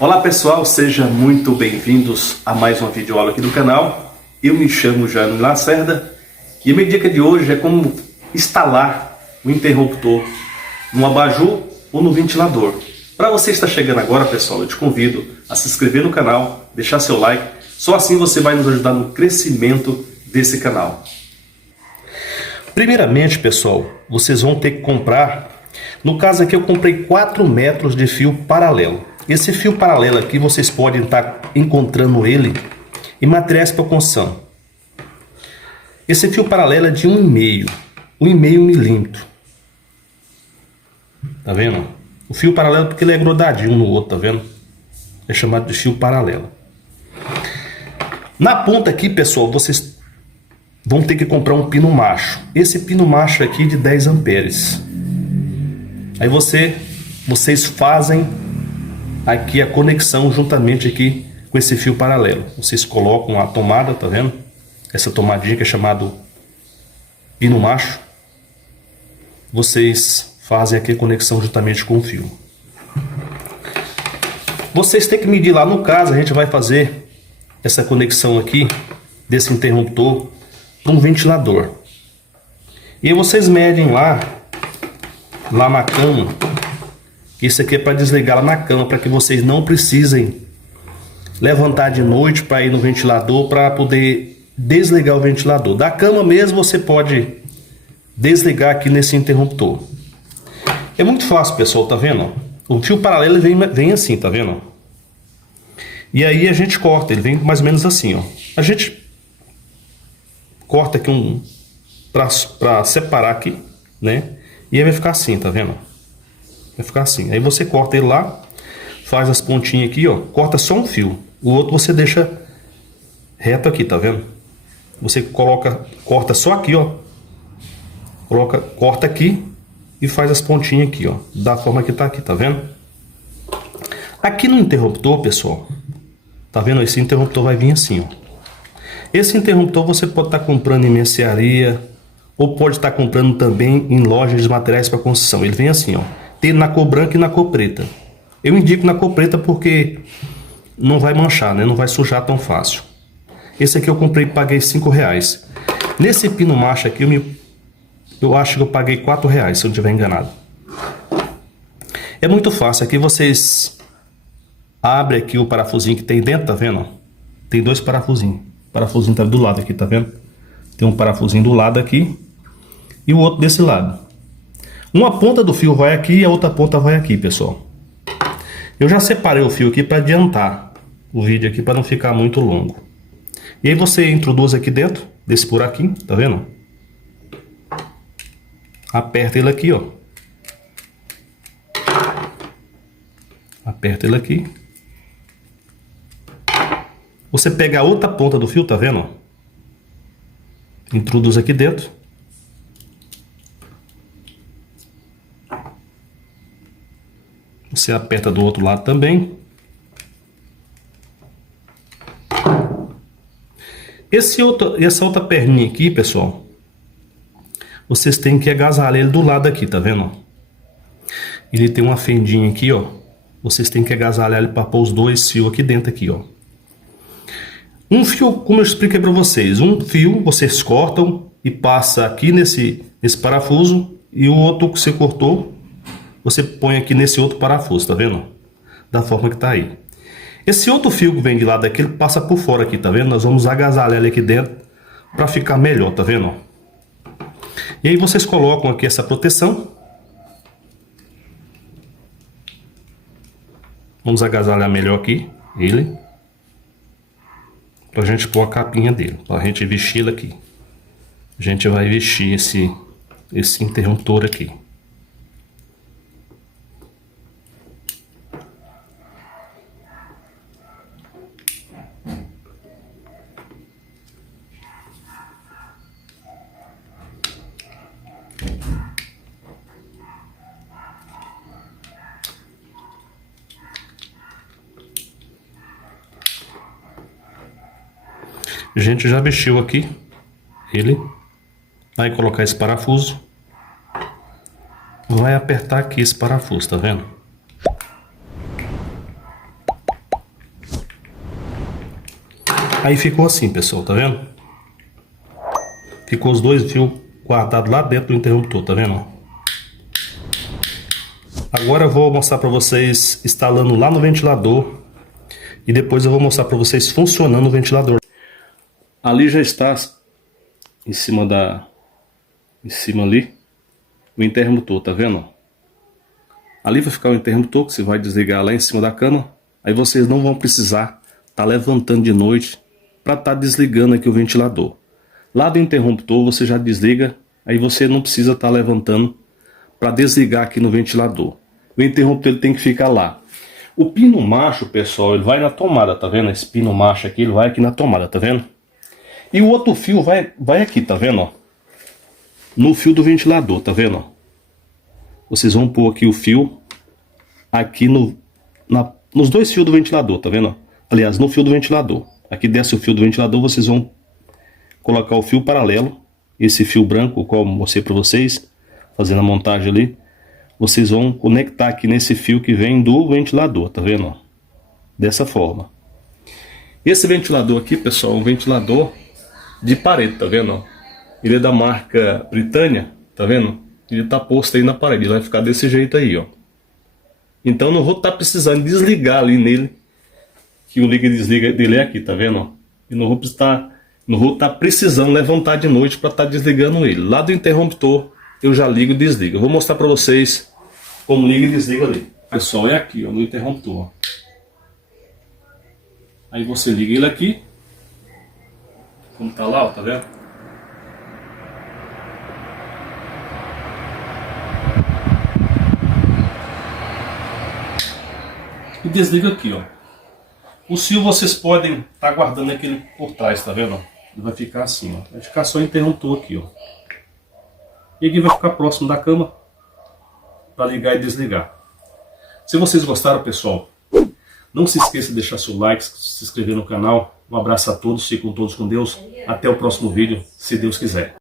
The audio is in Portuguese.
Olá pessoal, sejam muito bem-vindos a mais uma videoaula aqui do canal. Eu me chamo Jânio Lacerda e a minha dica de hoje é como instalar o interruptor no abajur ou no ventilador. Para você estar chegando agora, pessoal, eu te convido a se inscrever no canal, deixar seu like, só assim você vai nos ajudar no crescimento desse canal. Primeiramente, pessoal, vocês vão ter que comprar, no caso aqui eu comprei 4 metros de fio paralelo. Esse fio paralelo aqui vocês podem estar encontrando ele em materiais para construção. Esse fio paralelo é de 1,5 milímetro. Tá vendo? O fio paralelo porque ele é grudadinho um no outro, tá vendo? É chamado de fio paralelo. Na ponta aqui, pessoal, vocês vão ter que comprar um pino macho. Esse pino macho aqui de 10 amperes. Aí vocês fazem aqui a conexão juntamente aqui com esse fio paralelo. Vocês colocam a tomada, tá vendo? Essa tomadinha que é chamado pino macho. Vocês fazem aqui a conexão juntamente com o fio. Vocês têm que medir lá, no caso a gente vai fazer essa conexão aqui desse interruptor para um ventilador. E vocês medem lá na cama. Isso aqui é para desligar lá na cama, para que vocês não precisem levantar de noite para ir no ventilador para poder desligar o ventilador. Da cama mesmo você pode desligar aqui nesse interruptor. É muito fácil, pessoal, tá vendo? O fio paralelo vem assim, tá vendo? E aí a gente corta, ele vem mais ou menos assim, ó. A gente corta aqui para separar aqui, né? E aí vai ficar assim, tá vendo? Vai ficar assim. Aí você corta ele lá, faz as pontinhas aqui, ó. Corta só um fio. O outro você deixa reto aqui, tá vendo? Você corta só aqui, ó. Corta aqui e faz as pontinhas aqui, ó. Da forma que tá aqui, tá vendo? Aqui no interruptor, pessoal, tá vendo? Esse interruptor vai vir assim, ó. Esse interruptor você pode estar comprando em mercearia ou pode estar comprando também em lojas de materiais para construção. Ele vem assim, ó. Tem na cor branca e na cor preta. Eu indico na cor preta porque não vai manchar, né? Não vai sujar tão fácil. Esse aqui eu comprei e paguei R$5. Nesse pino macho aqui eu acho que eu paguei R$4, se eu não estiver enganado. É muito fácil. Aqui vocês abrem aqui o parafusinho que tem dentro, tá vendo? Tem 2 parafusinhos. O parafusinho tá do lado aqui, tá vendo? Tem um parafusinho do lado aqui e o outro desse lado. Uma ponta do fio vai aqui e a outra ponta vai aqui, pessoal. Eu já separei o fio aqui para adiantar o vídeo aqui para não ficar muito longo. E aí você introduz aqui dentro desse buraquinho, tá vendo? Aperta ele aqui, ó. Aperta ele aqui. Você pega a outra ponta do fio, tá vendo? Introduz aqui dentro. Você aperta do outro lado também. Essa outra perninha aqui, pessoal, vocês têm que agasalhar ele do lado aqui, tá vendo? Ele tem uma fendinha aqui, ó. Vocês têm que agasalhar ele para pôr os 2 fios aqui dentro aqui, ó. Um fio, como eu expliquei para vocês, um fio vocês cortam e passa aqui nesse parafuso e o outro que você cortou você põe aqui nesse outro parafuso, tá vendo? Da forma que tá aí. Esse outro fio que vem de lado aqui, ele passa por fora aqui, tá vendo? Nós vamos agasalhar ele aqui dentro para ficar melhor, tá vendo? E aí vocês colocam aqui essa proteção. Vamos agasalhar melhor aqui ele. Pra gente pôr a capinha dele, pra gente vestir ele aqui. A gente vai vestir esse interruptor aqui. A gente já vestiu aqui ele. Vai colocar esse parafuso. Vai apertar aqui esse parafuso, tá vendo? Aí ficou assim, pessoal, tá vendo? Ficou os dois fios guardados lá dentro do interruptor, tá vendo? Agora eu vou mostrar para vocês instalando lá no ventilador e depois eu vou mostrar para vocês funcionando o ventilador. Ali já está em cima ali o interruptor, tá vendo? Ali vai ficar o interruptor que você vai desligar lá em cima da cama. Aí vocês não vão precisar estar levantando de noite para estar desligando aqui o ventilador. Lá do interruptor você já desliga, aí você não precisa estar levantando para desligar aqui no ventilador. O interruptor ele tem que ficar lá. O pino macho, pessoal, ele vai na tomada, tá vendo? Esse pino macho aqui, ele vai aqui na tomada, tá vendo? E o outro fio vai aqui, tá vendo? Ó? No fio do ventilador, tá vendo? Ó? Vocês vão pôr aqui o fio aqui nos dois fios do ventilador, tá vendo? Aliás, no fio do ventilador. Aqui desce o fio do ventilador, vocês vão colocar o fio paralelo, esse fio branco, qual eu mostrei para vocês, fazendo a montagem ali. Vocês vão conectar aqui nesse fio que vem do ventilador, tá vendo? Dessa forma. Esse ventilador aqui, pessoal, é um ventilador de parede, tá vendo? Ele é da marca Britânia, tá vendo? Ele tá posto aí na parede, ele vai ficar desse jeito aí, ó. Então não vou estar precisando desligar ali nele, que o liga e desliga dele é aqui, tá vendo? E não vou estar precisando levantar de noite para estar desligando ele. Lá do interruptor eu já ligo e desligo. Eu vou mostrar para vocês como liga e desliga ali. Pessoal, é aqui, ó, no interruptor. Aí você liga ele aqui, como tá lá, ó, tá vendo? E desliga aqui, ó. O fio vocês podem estar guardando aquele por trás, tá vendo? Ele vai ficar assim, ó. Vai ficar só o interruptor aqui, ó. E aqui vai ficar próximo da cama para ligar e desligar. Se vocês gostaram, pessoal, não se esqueça de deixar seu like, se inscrever no canal. Um abraço a todos, fiquem todos com Deus. Até o próximo vídeo, se Deus quiser.